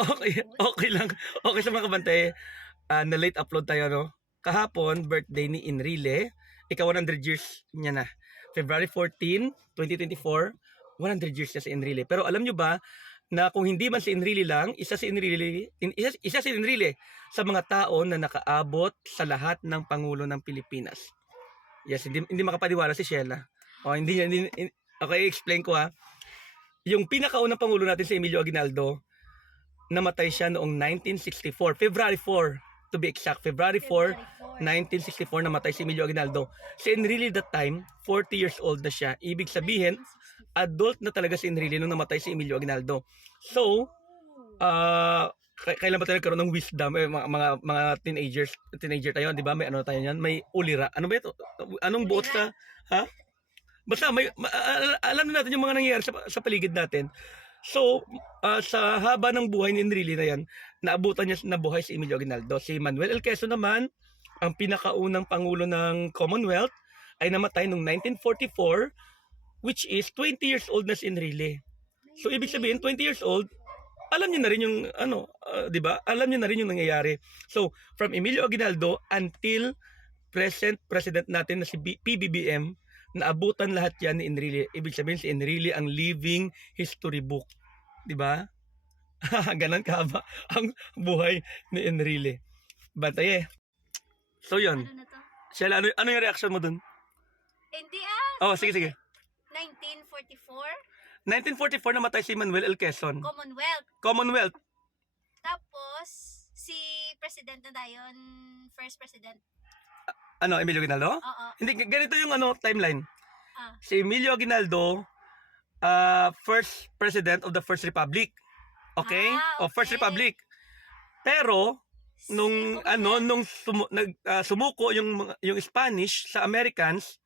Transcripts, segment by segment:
Okay, okay lang. Okay sa mga kabante. Ah, na late upload tayo, no? Kahapon, birthday ni Enrile. Ika 100 years niya na. February 14, 2024. 100 years niya si Enrile. Pero alam nyo ba, na kung hindi man si Enrile lang, isa si Enrile, isa, isa si Enrile sa mga tao na nakaabot sa lahat ng Pangulo ng Pilipinas. Yes, hindi, hindi makapaniwala si Sheila. O, hindi, niya- hindi, in- okay, explain ko ha. Yung pinakaunang Pangulo natin si Emilio Aguinaldo, namatay siya noong 1964, February 4 to be exact, February 4, 1964 namatay si Emilio Aguinaldo. Si Enrile that time, 40 years old na siya. Ibig sabihin, adult na talaga si Enrile nung namatay si Emilio Aguinaldo. So, k- kailan ba tayo nagkaroon ng wisdom? Eh, mga, mga mga teenagers teenager tayo di ba? May ano tayo niyan? May ulira. Ano ba ito? Anong buot sa ha? Basta may ma- al- alam na natin yung mga nangyayari sa, sa paligid natin so ah, sa haba ng buhay ni Enrile na yan naabutan niya na buhay si Emilio Aguinaldo si Manuel L. Quezon naman ang pinakaunang pangulo ng Commonwealth ay namatay noong 1944 which is 20 years old na si Enrile so ibig sabihin 20 years old alam niyo na rin yung ano, ah, 'di ba? Alam niyo na rin yung nangyayari. So, from Emilio Aguinaldo until present president natin na si B- PBBM, naabutan lahat 'yan ni Enrile. Ibig sabihin si Enrile ang living history book, 'di ba? Ganon kahaba ang buhay ni Enrile. Bantay eh. So, yun. Ano na to? Sheila, ano, ano yung reaction mo dun? Hindi ah. Oh, sige, sige. 1944, 1944 namatay si Manuel L. Quezon. Commonwealth. Commonwealth. Tapos, si President na dayon, first president. Ano, Emilio Aguinaldo? Oo. Hindi, ganito yung ano, timeline. Ah. Si Emilio Aguinaldo, uh, first president of the First Republic. Okay? Ah, O First okay. Republic. Pero nung Si ano nung sumu- nag ah, sumuko yung yung Spanish sa Americans,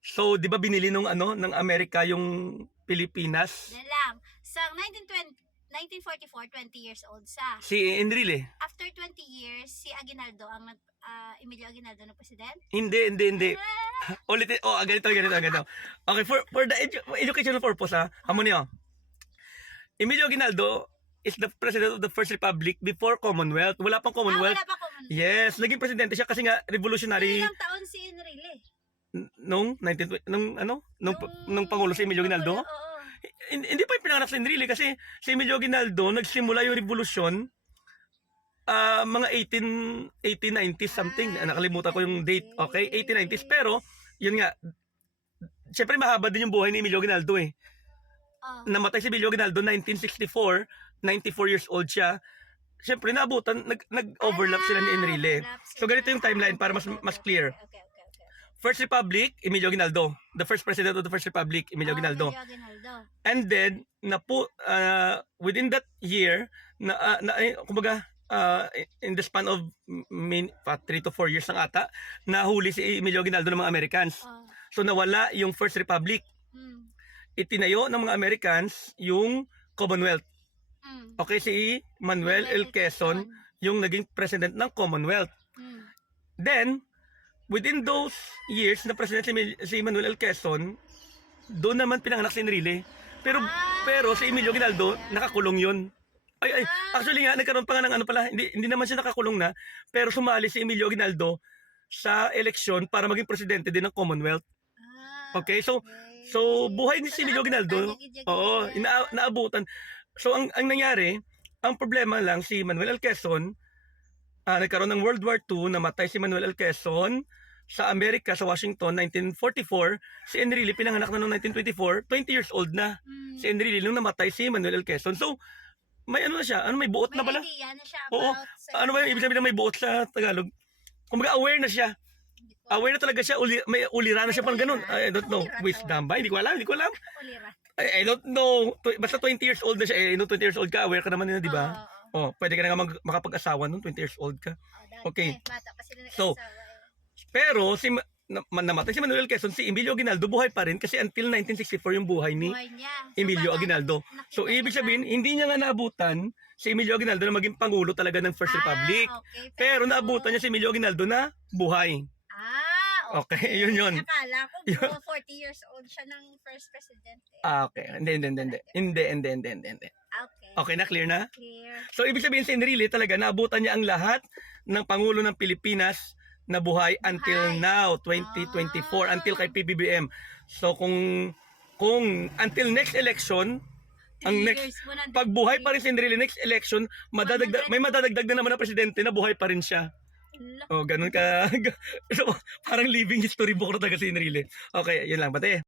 so 'di ba binili nung ano ng Amerika yung Pilipinas? Yan lang. Sa 1920, 1944, 20 years old sa. Si Enrile. After 20 years, si Aguinaldo, ang nag, ah, Emilio Aguinaldo na president. Hindi, hindi, hindi. Ulit, oh, ganito, ganito, ganito. Okay, for for the edu- educational purpose ha, amo niyo. Emilio Aguinaldo is the president of the First Republic before Commonwealth. Wala pang Ah, Commonwealth. wala pa Commonwealth. Yes, naging presidente siya kasi nga revolutionary Ilang taon si Enrile? n- nung 19 nung ano nung nung pangulo si Emilio Aguinaldo. Oo. Hin- Hindi pa pinanganak si Enrile kasi si Emilio Aguinaldo nagsimula yung revolusyon ah mga 18 1890 something. Ah, nakalimutan ko yung date. Okay, 1890s pero yun nga Siyempre mahaba din yung buhay ni Emilio Aguinaldo eh. Oh. Namatay si Emilio Aguinaldo 1964, 94 years old siya. Siyempre naabutan nag nag-overlap sila ni Enrile. So ganito yung timeline para mas mas clear. Okay, okay, okay. First Republic, Emilio Aguinaldo. The first president of the First Republic, Emilio Oh, Aguinaldo. Emilio Aguinaldo. And then, na po, uh, within that year, na, ah, na eh, kumbaga, uh, in the span of min, pa, 3 to 4 years lang ata, nahuli si Emilio Aguinaldo ng mga Americans. Oh. So nawala yung First Republic. Mm. Itinayo ng mga Americans yung Commonwealth. Mm. Okay, si Manuel L. Quezon, yung naging president ng Commonwealth. Mm. Then, within those years na president si, Manuel L. Quezon, doon naman pinanganak si Enrile. Pero pero si Emilio Ginaldo nakakulong 'yun. Ay ay, actually nga nagkaroon pa nga ng ano pala, hindi hindi naman siya nakakulong na, pero sumali si Emilio Ginaldo sa eleksyon para maging presidente din ng Commonwealth. Ah, Okay, so so buhay ni si Emilio Ginaldo, oo, ina, naabutan. So ang ang nangyari, ang problema lang si Manuel L. Quezon, ah, nagkaroon ng World War II, namatay si Manuel L. Quezon sa Amerika, sa Washington, 1944. Si Enrile pinanganak na noong 1924, 20 years old na. Mm. Si Enrile nung namatay si Manuel L. Quezon. So, may ano na siya, ano may buot May na pala? idea na siya Oo. sa- Ano ba yung ibig sabihin ng may buot sa Tagalog? Kumbaga aware na siya. Aware na talaga siya, uli, may ulira na siya May parang ganun. I don't know. Wisdom ba? Hindi ko alam, hindi ko alam. I, I don't know. Basta 20 years old na siya. Eh, no, 20 years old ka, aware ka naman yun, di ba? Oo. Oh, pwede ka na nga mag- makapag-asawa nung 20 years old ka. Oh, Okay. Bata pa sila So, nag-asawa eh. Pero si Ma- na, man- namatay si Manuel Quezon, si Emilio Aguinaldo buhay pa rin kasi until 1964 yung buhay ni Buhay niya. Emilio baka Aguinaldo. nakita So ibig niya sabihin, hindi niya nga naabutan si Emilio Aguinaldo na maging pangulo talaga ng First Ah, Republic. okay. Pero naabutan niya si Emilio Aguinaldo na buhay. Ah, Okay, yun yun. Akala ko Yun. mga 40 years old siya ng first president. Eh. Ah, okay. Hindi, hindi, hindi, hindi. Hindi, hindi, hindi, hindi, hindi. Okay. Na, clear na? Clear. So, ibig sabihin si Enrile talaga, naabutan niya ang lahat ng Pangulo ng Pilipinas na buhay until Buhay. now, 2024, Ah. until kay PBBM. So, kung kung until next election, ang next, years pag buhay pa rin si Enrile next election, madadagdag, may madadagdag na naman na presidente na buhay pa rin siya. Oh, ganun ka. so, parang living history book na talaga si Enrile. Okay, yun lang. Bate.